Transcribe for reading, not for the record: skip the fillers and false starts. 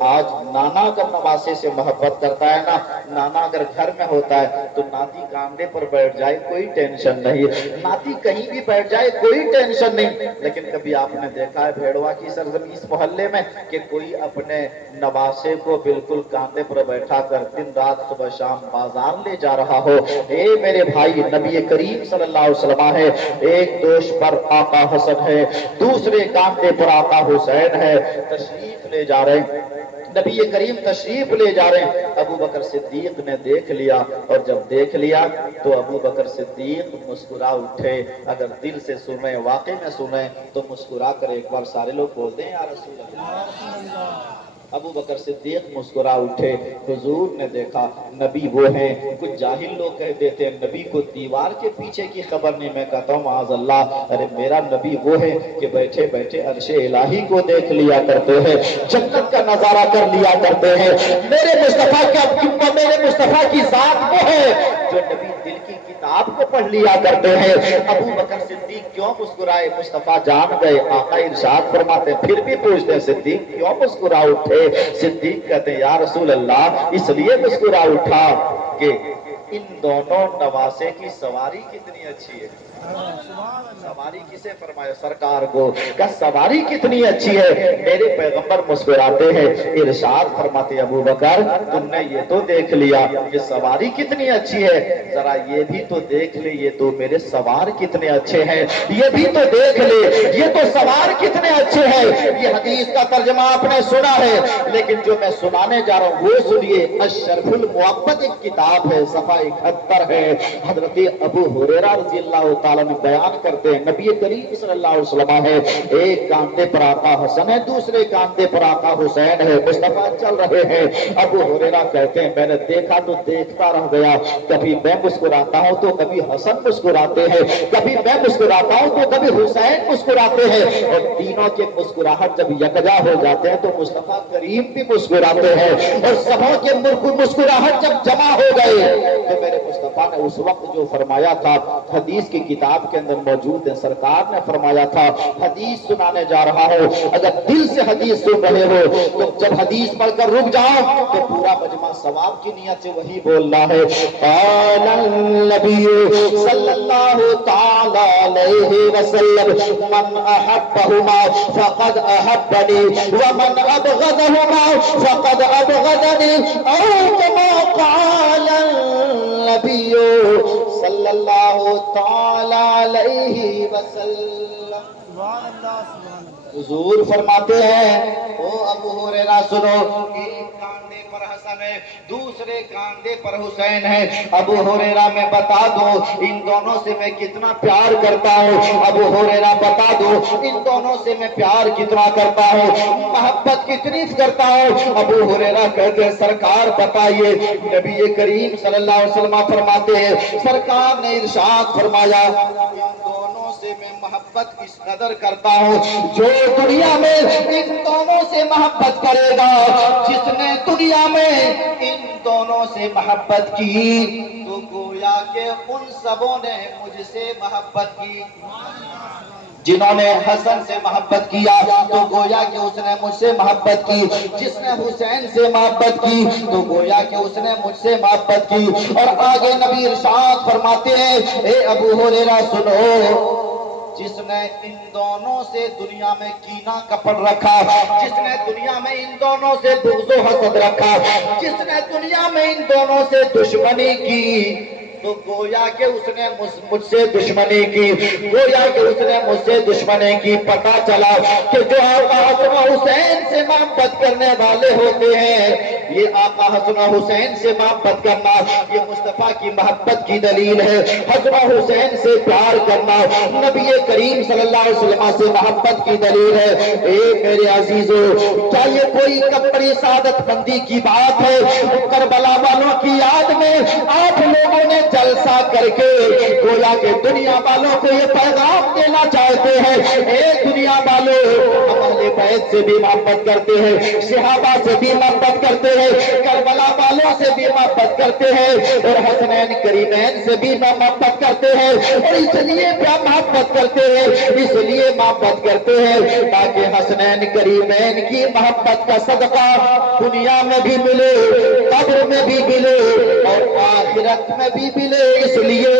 آج نانا اگر نواسے سے محبت کرتا ہے نا، نانا اگر گھر میں ہوتا ہے تو ناتی کاندھے پر بیٹھ جائے کوئی ٹینشن نہیں، ناتی کہیں بھی بیٹھ جائے کوئی ٹینشن نہیں۔ لیکن کبھی آپ نے دیکھا ہے بھیڑوا کی سرزمین اس محلے میں کہ کوئی اپنے نواسے کو بالکل کاندھے پر بیٹھا کر دن رات صبح شام بازار لے جا رہا ہو؟ اے میرے بھائی، نبی کریم صلی اللہ علیہ وسلم ہے، ایک دوش پر آقا حسن ہے، دوسرے کاندھے پر آقا حسین ہے، تشریف لے جا رہے ہیں، نبی کریم تشریف لے جا رہے ہیں۔ ابو بکر صدیق نے دیکھ لیا، اور جب دیکھ لیا تو ابو بکر صدیق مسکرا اٹھے۔ اگر دل سے سنیں، واقع میں سنیں تو مسکرا کر ایک بار سارے لوگ بولتے ہیں یا رسول اللہ۔ ابو بکر صدیق مسکرا اٹھے، حضور نے دیکھا نبی وہ ہیں۔ کچھ جاہل لوگ کہہ دیتے ہیں نبی کو دیوار کے پیچھے کی خبر نہیں، میں کہتا ہوں معاذ اللہ، ارے میرا نبی وہ ہے کہ بیٹھے بیٹھے عرش الہی کو دیکھ لیا کرتے ہیں، جنت کا نظارہ کر لیا کرتے ہیں۔ میرے مصطفیٰ کی ذات وہ ہے جو نبی دل کی کتاب کو پڑھ لیا کرتے ہیں۔ ابو بکر صدیق کیوں مسکرائے؟ مصطفیٰ جان گئے، آقا ارشاد فرماتے، پھر بھی پوچھتے ہیں صدیق کیوں مسکرا اٹھے؟ صدیق کہتے ہیں یا رسول اللہ اس لیے مسکرا اٹھا کہ ان دونوں نواسے کی سواری کتنی اچھی ہے۔ سواری کسے فرمایا؟ سرکار کو، کہ سواری کتنی اچھی ہے۔ میرے پیغمبر مسکراتے ہیں، ارشاد فرماتے ابو بکر تم نے یہ تو دیکھ لیا کہ سواری کتنی اچھی ہے، ذرا یہ بھی تو دیکھ لے یہ تو میرے سوار کتنے اچھے ہیں، یہ بھی تو دیکھ لے یہ تو سوار کتنے اچھے ہیں۔ یہ حدیث کا ترجمہ آپ نے سنا ہے، لیکن جو میں سنانے جا رہا ہوں وہ سنیے۔ الشرف الموقت ایک کتاب ہے، صفحہ 71 ہے۔ حضرت ابو ہریرہ رضی اللہ تعالیٰ نے بیان کرتے ہیں نبی کریم صلی اللہ علیہ وسلم ہے، ایک کاندھے پر آقا حسن ہے، دوسرے کاندھے پر آقا حسین ہے، مصطفیٰ چل رہے ہیں۔ ابو ہریرہ کہتے ہیں میں نے دیکھا تو دیکھتا رہ گیا، کبھی میں مسکراتا ہوں تو کبھی حسن مسکراتے ہیں، کبھی میں مسکراتا ہوں تو کبھی حسین مسکراتے ہیں، اور تینوں کے مسکراہٹ جب یکجا ہو جاتے ہیں تو مصطفیٰ کریم بھی مسکراتے ہیں، اور سبوں کے مسکراہٹ جب جمع ہو گئے تو میرے مصطفیٰ نے اس وقت جو فرمایا تھا حدیث کی کتاب کے اندر موجود ہے، سرکار نے فرمایا تھا حدیث سنانے جا رہا ہو، اگر دل سے حدیث سن رہے ہو تو جب حدیث پڑھ کر رک جاؤ تو پورا مجمع ثواب کی نیت سے وہی بولنا ہے۔ قال النبی صلی اللہ تعالی علیہ وسلم من احبہما فقد احبنی ومن ابغضہما فقد ابغضنی، او کما قال النبی صلی اللہ تعالی علیہ وسلم۔ حضور فرماتے ہیں او ابو ہریرہ سنو، ایک کاندھے پر حسن ہے، دوسرے کاندھے پر حسین ہے۔ ابو ہریرہ میں بتا دو ان دونوں سے میں کتنا پیار کرتا ہوں، ابو ہریرہ بتا دو ان دونوں سے میں پیار کتنا کرتا ہوں، محبت کتنی کرتا ہوں۔ ابو ہریرہ کہتے ہیں سرکار بتائیے، نبی کریم صلی اللہ علیہ وسلم فرماتے ہیں سرکار نے ارشاد فرمایا ان دونوں سے میں محبت اس قدر کرتا ہوں، جو دنیا میں ان دونوں سے محبت کرے گا، جس نے دنیا میں ان دونوں سے محبت کی تو گویا کہ ان سبوں نے مجھ سے محبت کی۔ جنہوں نے حسن سے محبت کیا تو گویا کہ اس نے مجھ سے محبت کی، جس نے حسین سے محبت کی تو گویا کہ اس نے مجھ سے محبت کی۔ اور آگے نبی ارشاد فرماتے ہیں اے ابو ہریرہ سنو، جس نے ان دونوں سے دنیا میں کینہ کپٹ رکھا، جس نے دنیا میں ان دونوں سے بغض و حسد رکھا، جس نے دنیا میں ان دونوں سے دشمنی کی تو گویا کہ اس نے مجھ سے دشمنی کی، گویا کہ اس نے مجھ سے دشمنی کی۔ پتہ چلا کہ جو آقا حسن حسین سے محبت کرنے والے ہوتے ہیں، یہ آقا حسن حسین سے محبت کرنا یہ مصطفیٰ کی محبت کی دلیل ہے۔ حسن حسین سے پیار کرنا نبی کریم صلی اللہ علیہ وسلم سے محبت کی دلیل ہے۔ اے میرے عزیزو، کیا یہ کوئی کپڑی سعادت مندی کی بات ہے؟ کربلا والوں کی یاد میں آپ لوگوں نے جلسہ کر کے گویا کہ دنیا والوں کو یہ پیغام دینا چاہتے ہیں، اے دنیا والوں، ہم اہل بیت سے بھی محبت کرتے ہیں، صحابہ سے بھی محبت کرتے ہیں، کربلا والوں سے بھی محبت کرتے ہیں، اور حسنین کریمین سے بھی محبت کرتے ہیں، اور اس لیے محبت کرتے ہیں، اس لیے محبت کرتے ہیں تاکہ حسنین کریمین کی محبت کا صدقہ دنیا میں بھی ملے، قبر میں بھی ملے اور آخرت میں بھی ملے۔ اس لیے